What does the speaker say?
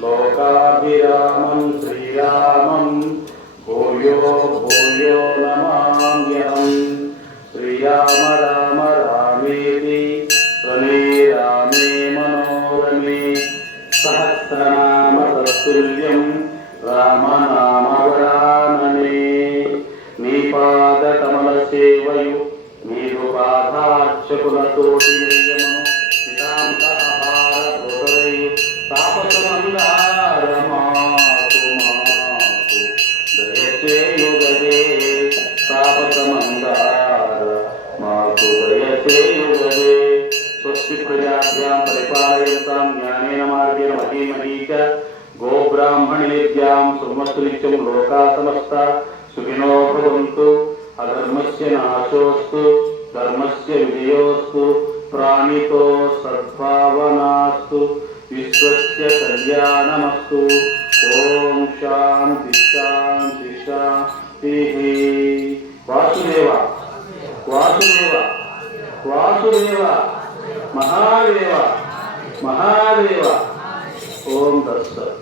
లోకాభిరామం శ్రీరామం భూయో భూయో నమామ్యహం. శ్రీరామ రామ రామేతి రమే రామే మనోరమే సహస్రనామ తత్తుల్యం రామనామవరాననే. నీ పాద కమల సేవయు నీరు పాదార్చకులతోటి నియమము సితాంత అపార బోధయు తాపసమందారమాకు మాకు దయచేయుగదే. తాపసమందార మాకు దయచేయుగదే. స్వస్తి ప్రజాభ్యాం పరిపాలయంతాం జ్ఞానేన మార్గేణ మహీమహీ చ గోబ్రాహ్మణేభ్యాం శృణ్వస్తు నిత్యం లోకా సమస్తా సుఖినో భవంతు. అధర్మస్య నాశోస్తు ధర్మస్య విజయోస్తు. ప్రాణితో సద్భావనాస్తు. విశ్వస్య కళ్యాణమస్తు. ఓం శాంతి శాంతి శాంతి. వాసుదేవ వాసుదేవ వాసుదేవ మహాదేవ మహాదేవ. ఓం దత్త.